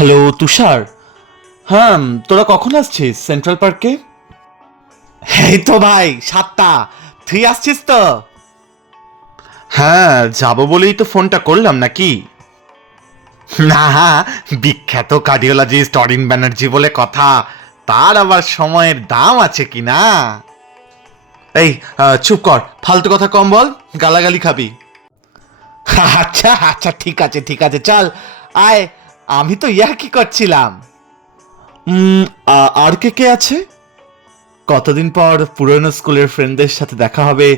Hello তুষার। হ্যাঁ তোরা কখন আসছিস সেন্ট্রাল পার্কে এই তো ভাই সাতটা। তুই আসছিস তো? হ্যাঁ যাব বলেই তো ফোনটা করলাম নাকি? না বিখ্যাত কার্ডিওলজিস্ট অরিন ব্যানার্জি বলে কথা। তার আবার সময়ের দাম আছে কি না? এই চুপ কর ফালতু কথা কম বল গালাগালি খাবি। আচ্ছা আচ্ছা ঠিক আছে ঠিক আছে চল আয়। আমি তো ইয়া কি করছিলাম আর কে কে আছে? কতদিন পর পুরনো স্কুলের ফ্রেন্ডদের সাথে দেখা হবে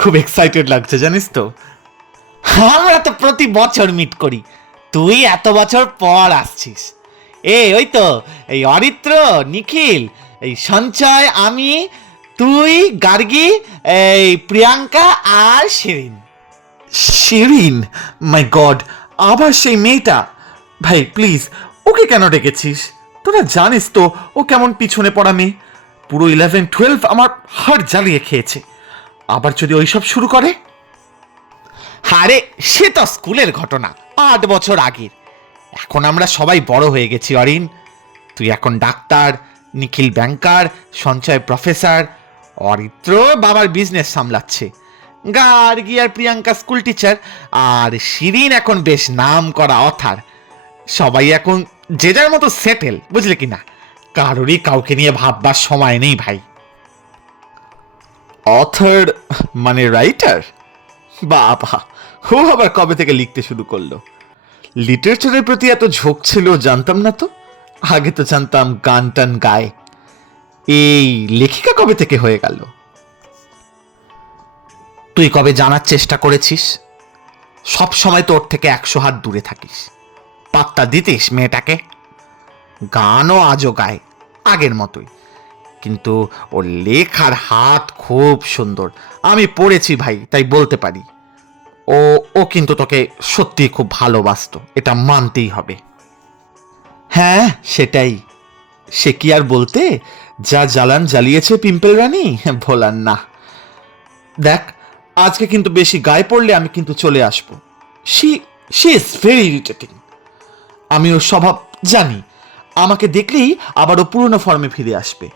খুব এক্সাইটেড লাগছে জানিস তো। আমরা তো প্রতি বছর মিট করি তুই এত বছর পর আসছিস। এ ওই তো এই অরিত্র নিখিল এই সঞ্চয় আমি তুই গার্গী এই প্রিয়াঙ্কা আর শিরিন। শিরিন? মাই গড আবার সেই মেয়েটা। ভাই প্লিজ ওকে কেন ডেকেছিস? তোরা জানিস তো, ও কেমন পিছনে পড়া মেয়ে। পুরো ইলেভেন টুয়েলভ আমার হাড় জ্বালিয়ে খেয়েছে। আবার যদি ওইসব শুরু করে? আরে সে তো স্কুলের ঘটনা, আট বছর আগের। এখন আমরা সবাই বড় হয়ে গেছি, অরিন। তুই এখন doctor, Nikhil banker, Sanchay professor. Aritra বাবার বিজনেস সামলাচ্ছে। গার্গী আর প্রিয়াঙ্কা স্কুল টিচার আর শিরিন এখন বেশ নাম করা অথার সবাই এখন যে যার মতো সেটেল বুঝলে কি না কারোরই কাউকে নিয়ে ভাববার সময় নেই ভাই। অথার মানে রাইটার বাবা, ও আবার কবে থেকে লিখতে শুরু করল? লিটারেচারের প্রতি এত ঝোঁক ছিল, জানতাম না তো? আগে তো জানতাম গান টান গায়। এই লেখিকা কবে থেকে হয়ে গেল? তুই কবে জানার চেষ্টা করেছিস? সব সময় তোর থেকে একশো হাত দূরে থাকিস। পাত্তা দিতিস মেয়েটাকে? গানও আজও গায়, আগের মতোই। কিন্তু ওর লেখার হাত খুব সুন্দর। আমি পড়েছি ভাই, তাই বলতে পারি। ও ও কিন্তু তোকে সত্যি খুব ভালোবাসতো, এটা মানতেই হবে। হ্যাঁ সেটাই। সে কি আর বলতে? যা জ্বালান জ্বালিয়েছে পিম্পল রানী? ভোলার না। দেখ, আজকে কিন্তু বেশি গায়ে পড়লে আমি কিন্তু চলে আসব। She she is very irritating. আমি ওর স্বভাব জানি। আমাকে দেখলেই আবার ও পুরনো ফর্মে ফিরে আসবে।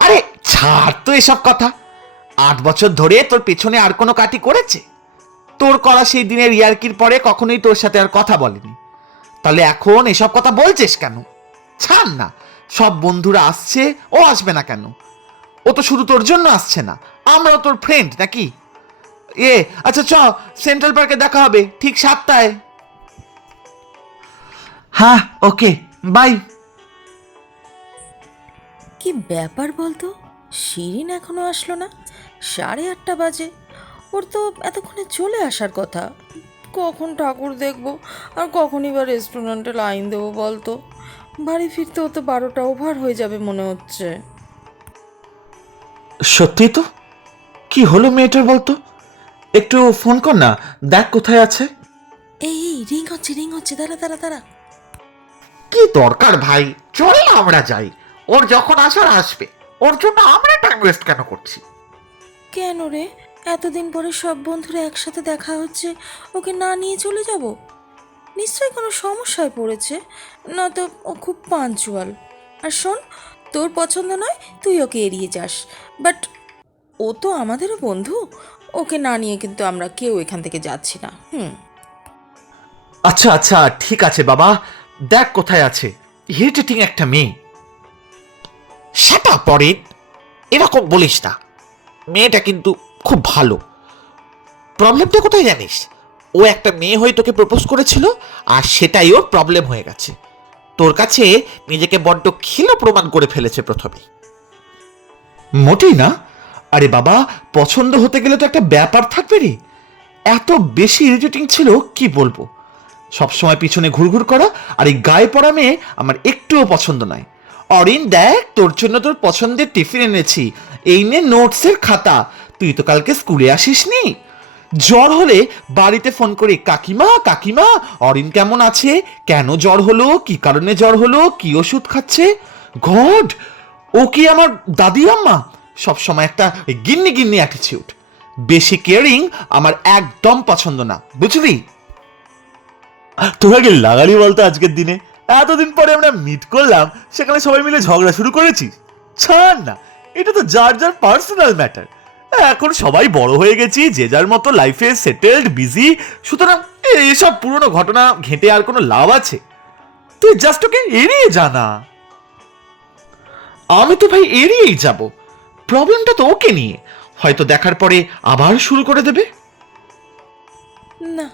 আরে, ছাড় তো এসব কথা। আট বছর ধরে তোর পেছনে আর কোনো কাটি করেছে? তোর করা সেই দিনের ইয়ার্কির পরে কখনোই তোর সাথে আর কথা বলেনি। তাহলে এখন এসব কথা বলছিস কেন? ছাড় না, সব বন্ধুরা আসছে, ও আসবে না কেন? ও তো শুধু তোর জন্য আসছে না, আমরাও তোর ফ্রেন্ড নাকি? এ আচ্ছা চ সেন্ট্রাল পার্কে দেখা হবে, ঠিক সাতটায়। হ্যাঁ ওকে বাই কি ব্যাপার বলতো? শিরিন এখনও আসলো না? সাড়ে আটটা বাজে। ওর তো এতক্ষণে চলে আসার কথা। কখন ঠাকুর দেখব? আর কখনই বা রেস্টুরেন্টে লাইন দেবো বলতো? বাড়ি ফিরতেও তো বারোটা ওভার হয়ে যাবে মনে হচ্ছে। সত্যি তো? কি হলো মেয়েটার বলতো? একটু ফোন কর না দেখ কোথায় আছে। এই রিং হচ্ছে রিং হচ্ছে দাঁড়া দাঁড়া দাঁড়া। দরকার ভাই চল আমরা যাই। ওর যখন আসার আসবে ওর জন্য আমরা টাইম ওয়েস্ট কেন করছি? কেন রে? এতদিন পরে সব বন্ধুরা একসাথে দেখা হচ্ছে ওকে না নিয়ে চলে যাব? নিশ্চয়ই কোনো সমস্যায় পড়েছে নয়তো ও খুব পাঞ্চুয়াল আর শোন তোর পছন্দ নয় তুই ওকে এড়িয়ে যাস। বাট ও তো আমাদেরও বন্ধু ওকে না নিয়ে কিন্তু আমরা কেউ এখান থেকে যাচ্ছি না হুম। আচ্ছা আচ্ছা ঠিক আছে বাবা। দেখ কোথায় আছে। ইরিটেটিং একটা মেয়ে। সেটা পরে এরকম বলিস না। মেয়েটা কিন্তু খুব ভালো। প্রবলেমটা কোথায় জানিস? ও একটা মেয়ে হয়ে তোকে প্রপোজ করেছিল আর সেটাই ওর প্রবলেম হয়ে গেছে। তোর কাছে নিজেকে বড্ড ক্ষীণ প্রমাণ করে ফেলেছে প্রথমে। মোটেই না। আরে বাবা, পছন্দ হতে গেলে তো একটা ব্যাপার থাকবে রে। এত বেশি ইরিটেটিং ছিল, কি বলব? সবসময় পিছনে ঘুরঘুর করা, আর এই গায়ে পড়া মেয়ে আমার একটুও পছন্দ নয়। অরিন, দেখ, তোর জন্য তোর পছন্দের টিফিন এনেছি। এই নে নোটসের খাতা। তুই তো কালকে স্কুলে আসিস নি জ্বর হলে বাড়িতে ফোন করে, কাকিমা কাকিমা, অরিন কেমন আছে? কেন জ্বর হলো? কি কারণে জ্বর হলো? কি ওষুধ খাচ্ছে? গড, ও কি আমার দাদি আম্মা? সবসময় একটা গিন্নি গিন্নি অ্যাটিটিউড বেশি কেয়ারিং আমার একদম পছন্দ না, বুঝলি? তোরা কি লাগালি বলতো আজকের দিনে? এতদিন পরে আমরা মিট করলাম, সেখানে সবাই মিলে ঝগড়া শুরু করেছি। ছাড় না, এটা তো যার যার পার্সোনাল ম্যাটার এখন সবাই বড় হয়ে গেছি, যে যার মতো লাইফে সেটেলড বিজি সুতরাং এসব পুরনো ঘটনা ঘেঁটে আর কোনো লাভ আছে? তুই জাস্ট ওকে এড়িয়ে জানা আমি তো ভাই এড়িয়েই যাব। প্রবলেমটা তো ওকে নিয়ে। হয়তো দেখার পরে আবার শুরু করে দেবে? না,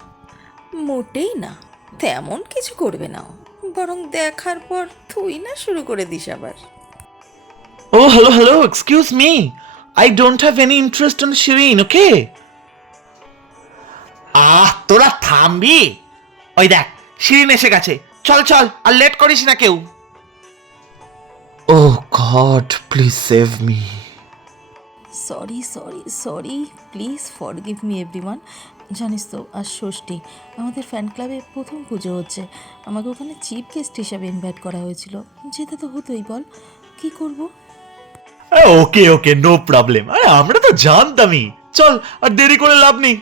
মোটেই না। তেমন কিছু করবে না বরং দেখার পর তুই না শুরু করে দিস আবার। ও hello hello excuse me I don't have any interest on Shirin okay ah তোরা থামবি? ওই দেখ শিরিন এসে গেছে। চল চল আর লেট করিস না কেউ। ও God please save me sorry sorry sorry please forgive me everyone জানিস তো আজ ষষ্ঠী। আমাদের ফ্যান ক্লাবে প্রথম পুজো হচ্ছে। আমাকে ওখানে চিফ গেস্ট হিসাবে ইনভাইট করা হয়েছিল। যেতে তো হতোই বল। কি করব? ওকে ওকে নো প্রবলেম আরে আমরা তো জানতামই। চল আর দেরি করে লাভ নেই।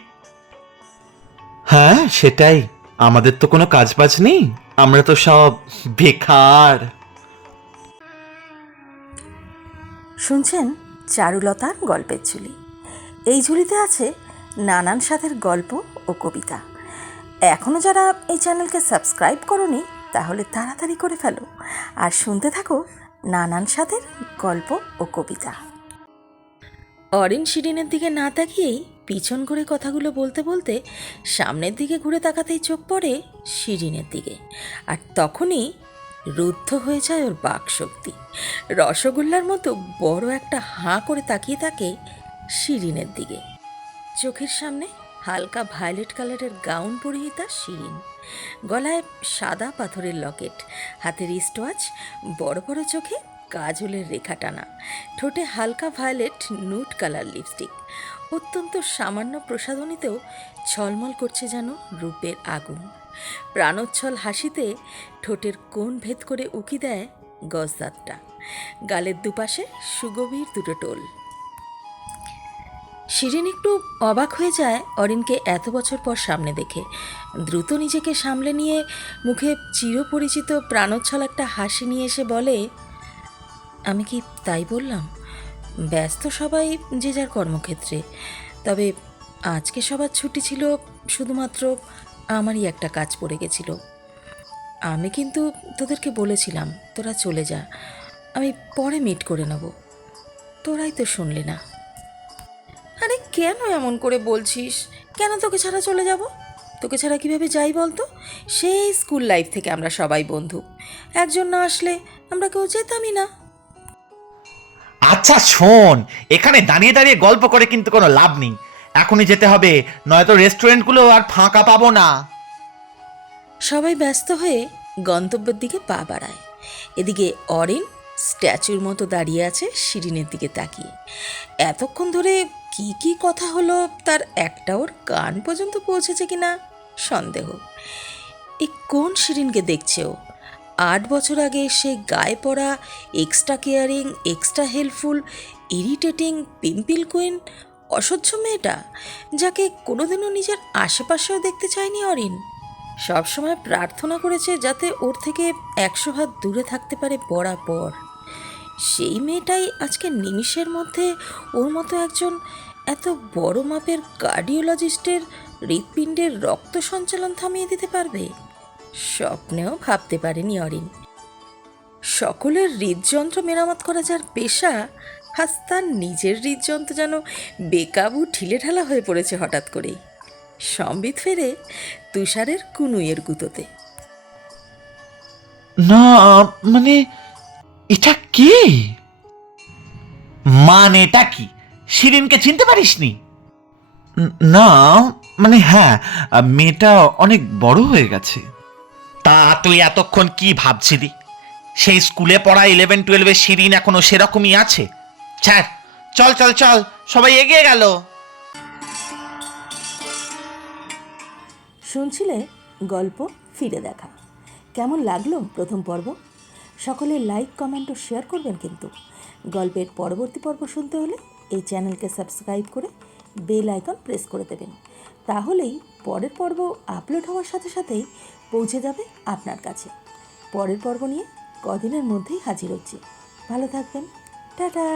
হ্যাঁ সেটাই। আমাদের তো কোনো কাজ বাজ নেই। আমরা তো সব বেকার শুনছেন চারুলতার গল্পের ঝুলি। এই ঝুলিতে আছে নানান স্বাদের গল্প ও কবিতা। এখনও যারা এই চ্যানেলকে সাবস্ক্রাইব করনি, তাহলে তাড়াতাড়ি করে ফেলো আর শুনতে থাকো নানান স্বাদের গল্প ও কবিতা। অরিন শিরিনের দিকে না তাকিয়েই পিছন ঘুরে কথাগুলো বলতে বলতে সামনের দিকে ঘুরে তাকাতেই চোখ পড়ে শিরিনের দিকে। আর তখনই রুদ্ধ হয়ে যায় ওর বাকশক্তি। রসগোল্লার মতো বড় একটা হাঁ করে তাকিয়ে থাকে শিরিনের দিকে। চোখের সামনে হালকা ভায়োলেট কালারের গাউন পরিহিতা শিরিন গলায় সাদা পাথরের লকেট, হাতের স্টোয়াচ বড় বড় চোখে কাজলের রেখা টানা, ঠোঁটে হালকা ভায়োলেট নুট কালার লিপস্টিক। অত্যন্ত সামান্য প্রসাধনীতেও ছলমল করছে যেন রূপের আগুন। প্রাণোচ্ছল হাসিতে ঠোঁটের কোণ ভেদ করে উকি দেয় গজদাঁতটা গালের দুপাশে সুগভীর দুটো টোল। শিরিন একটু অবাক হয়ে যায় অরিনকে এত বছর পর সামনে দেখে। দ্রুত নিজেকে সামলে নিয়ে মুখে চিরপরিচিত প্রাণোচ্ছল একটা হাসি নিয়ে এসে বলে, আমি কি তাই বললাম? ব্যস্ত সবাই যে যার কর্মক্ষেত্রে। তবে আজকে সবার ছুটি ছিল শুধুমাত্র আমারই একটা কাজ পড়ে গেছিল। আমি কিন্তু তোদেরকে বলেছিলাম, তোরা চলে যা। আমি পরে মিট করে নেব। তোরাই তো শুনলি না। কেন এমন করে বলছিস? কেন তোকে ছাড়া চলে যাব? তোকে ছাড়া কীভাবে যাই বলতো? সেই স্কুল লাইফ থেকে আমরা সবাই বন্ধু। একজন না আসলে আমরা কেউ যেতামই না। আচ্ছা শোন এখানে দাঁড়িয়ে দাঁড়িয়ে গল্প করে কিন্তু কোনো লাভ নেই। এখনই যেতে হবে নয়তো রেস্টুরেন্টগুলো আর ফাঁকা পাবো না। সবাই ব্যস্ত হয়ে গন্তব্যের দিকে পা বাড়ায়। এদিকে অরিন স্ট্যাচুর মতো দাঁড়িয়ে আছে শিরিনের দিকে তাকিয়ে। এতক্ষণ ধরে কি কি কথা হলো তার একটা ওর কান পর্যন্ত পৌঁছেছে কি না সন্দেহ। এ কোন শিরিনকে দেখছে ও? আট বছর আগে সে গায়ে পড়া extra caring extra helpful irritating pimple queen অসহ্য মেয়েটা, যাকে কোনোদিনও নিজের আশেপাশেও দেখতে চায়নি অরিন। সবসময় প্রার্থনা করেছে যাতে ওর থেকে একশো হাত দূরে থাকতে পারে বরাবর। সেই মেয়েটাই আজকে নিমিষের মধ্যে ওর মতো একজন এত বড় মাপের কার্ডিওলজিস্টের হৃৎপিণ্ডের রক্ত সঞ্চালন থামিয়ে দিতে পারবে? স্বপ্নেও ভাবতে পারেনি অরিন। সকলের হৃদযন্ত্র মেরামত করা যার পেশা, আজ তার নিজের হৃদযন্ত্র যেন বেকাবু ঢিলেঢালা হয়ে পড়েছে হঠাৎ করেই। সম্বিত ফেরে তুষারের কুনুইয়ের গুঁতোতে। না মানে এটা কি? মানেটা কি? শিরিনকে চিনতে পারিসনি? ন- না মানে হ্যাঁ মেয়েটা অনেক বড় হয়ে গেছে। তা তুই এতক্ষণ কি ভাবছিলি? সেই স্কুলে পড়া ইলেভেন টুয়েলভে শিরিন এখনও সেরকমই আছে? ছাড় চল চল চল সবাই এগিয়ে গেল। শুনছিলে? গল্প ফিরে দেখা। কেমন লাগল প্রথম পর্ব? সকলে লাইক কমেন্ট ও শেয়ার করবেন কিন্তু। গল্পের পরবর্তী পর্ব শুনতে হলে এই চ্যানেলকে সাবস্ক্রাইব করে বেল আইকন প্রেস করে দেবেন। তাহলেই পরের পর্ব আপলোড হওয়ার সাথে সাথেই পৌঁছে যাবে আপনার কাছে। পরের পর্ব নিয়ে কদিনের মধ্যেই হাজির হচ্ছে। ভালো থাকবেন। টাটা!